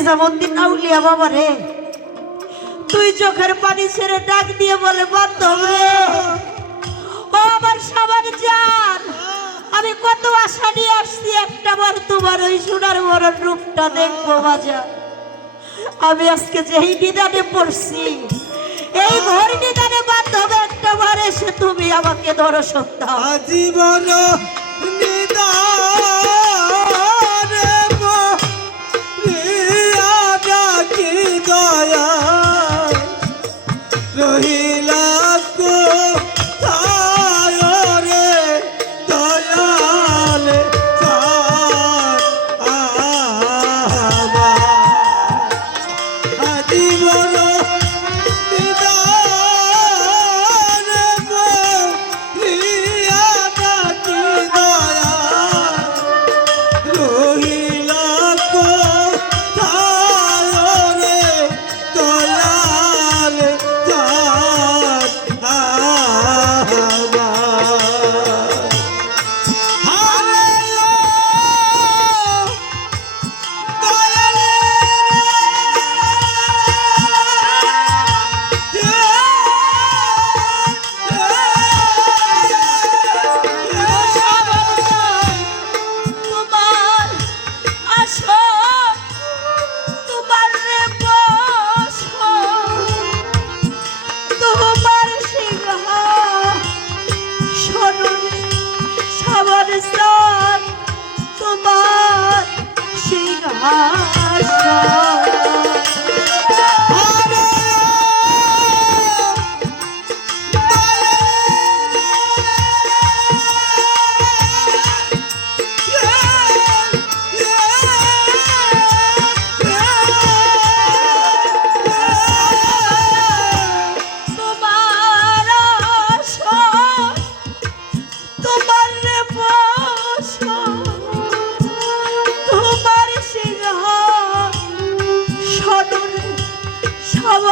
নিজামুদ্দিন আউলিয়া বাবা রে। তুই চোখের পানি ছেড়ে ডাক দিয়ে বলে বান্ধব রে ও আমার সবার জান, আমি কত আশা নিয়ে আসছি, একটা বার তোমার ওই সোনার বড় রূপটা দেখব বাজা আমি আজকে যেই নিদানে পড়ছি, এই ঘর নিদানে বান্ধব একটা বার এসে তুমি আমাকে দর্শন দাও আজীবন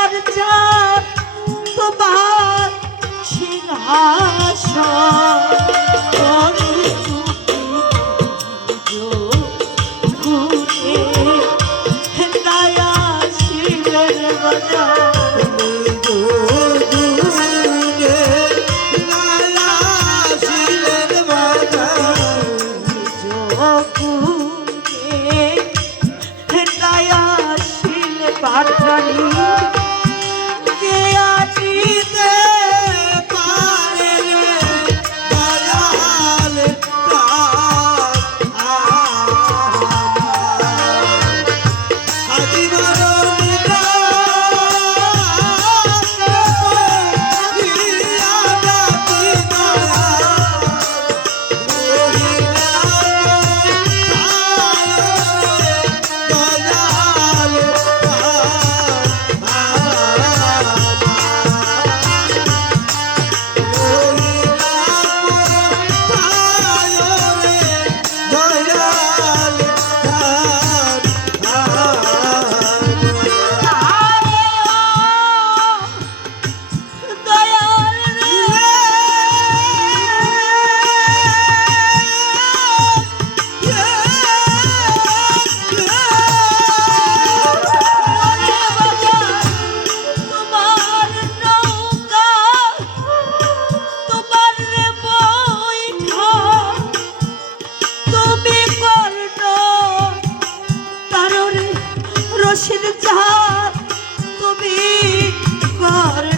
সবার চাপ তোমার সিংহাসন। রশিদ চাঁদ তুমি কর্ণ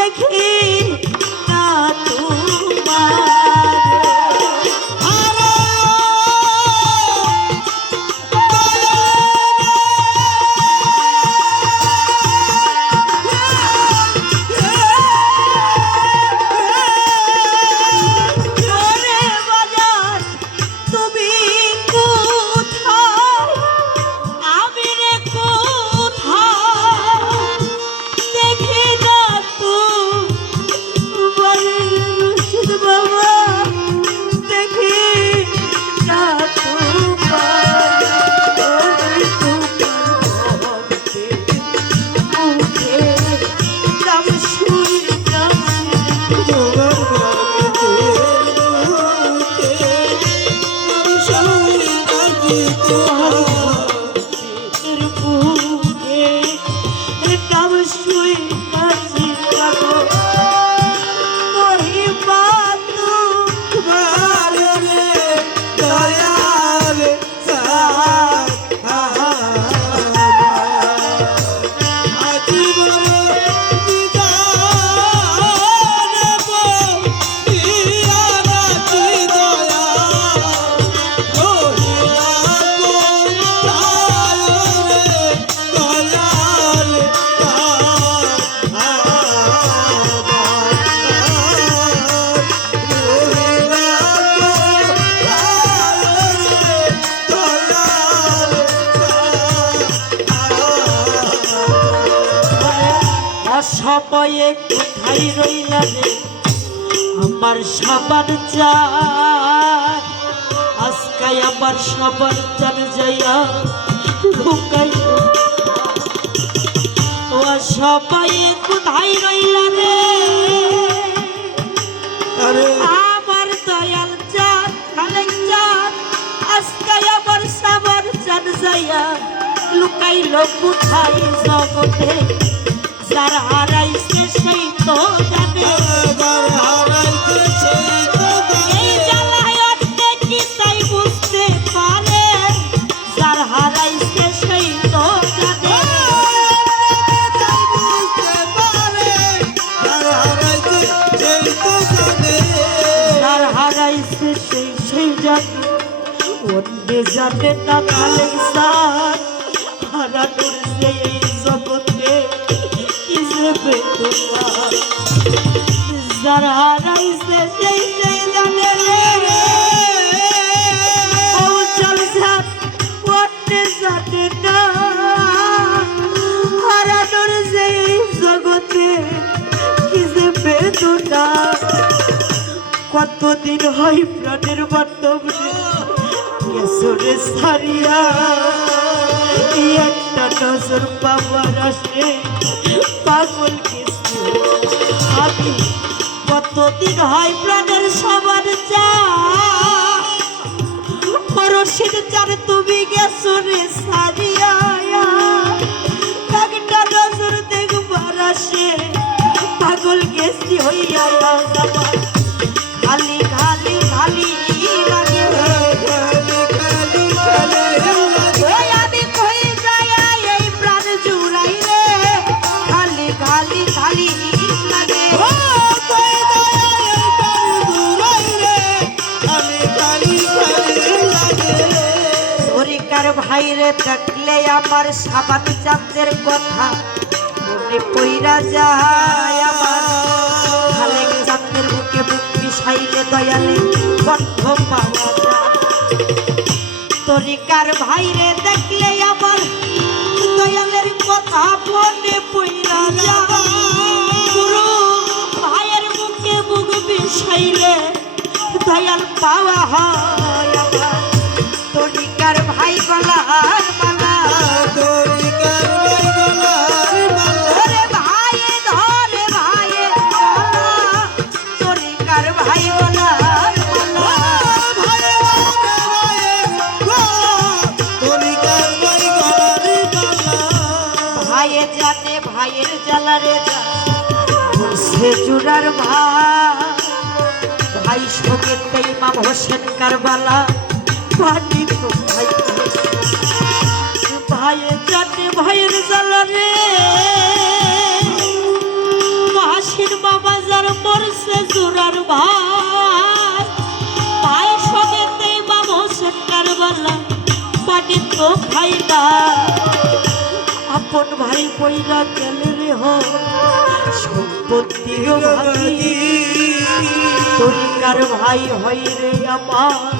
দেখি না তুমি তোমার সবাই কোথায় রইলা রে। আমার সবার চান। আজকাই আমার সবার চান যাইয়া লুকাই ও সবাই কোথায় রইলা রে? আমার দয়াল চাঁদ খালেক চাঁদ। আজকাই আমার সবার চান যাইয়া লুকাইল কোথায় জগতে? যার হারাইছে সেই সেই তো এই জানে। জ্বালায় অন্যে কি তাই বুঝতে পারে? কতদিন হয় প্রাণের বান্ধব কেসরে সারিয়া একটা নজর পাবার আসে। পাগল কিছু আমি কতদিন হয় প্রাণের সবার চা। পরশির চার তুমি গেছো রে সারিয়া। একটা নজর দেখবার আসে। পাগল গেছি হইয়া ভাইরে দেখলে আমার সাবান চাঁদের কথা। মনে পইরা যায় আমার। খালেক চাঁদের বুকে বুক মিশাইলে দয়ালে কণ্ঠ পাওয়া যায়। তরিকার ভাইরে দেখলে আমার দয়ালের কথা মনে পইরা যায়। ভাইয়ের বুকে বুক মিশাইলে দয়াল পাওয়া হয়। তরিকার ভাই গলার মালা। ধরে ধরে তরিকার ভাই গলার মালা? ভাইয়ে ভাইয়ে গো, তরিকার বেগনার মালা। ভাইয়ে জানে ভাইয়ের জ্বালারে যা সে জুড়ার ভাই। ভাই সঙ্গে হোসেন কারবালা। পানি তো ভাই ভাইয়ে জানে ভাইয়ের জ্বালারে মাসির বাবা যার মরছে জুড়ার ভাই ভাই সঙ্গে ইমাম হোসেন কারবালা পানি তো খাই না। আপন ভাই বইরা গেলে রে হ? সম্পত্তিও ভাগি তরিকার ভাই হই রে আমার।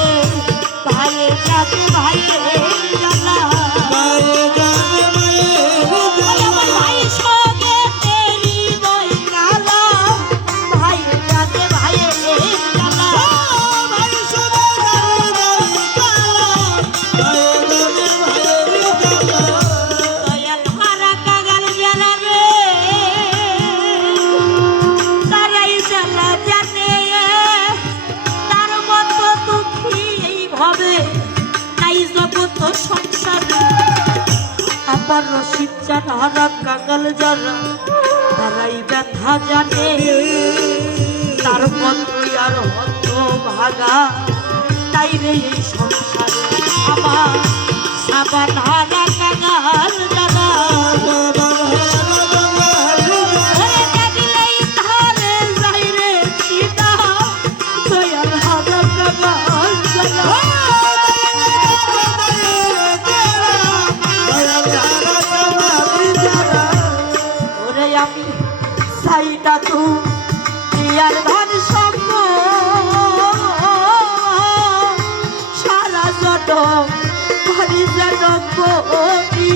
ভাইয়ে রসিদ যারা কাগাল যারা, তারাই ব্যথা জানে। তার মন্ত্রী আর হত ভাগা? তাই রে এই সংসারে আমার সাবান হারা কাগাল মতো হরিজন কবি।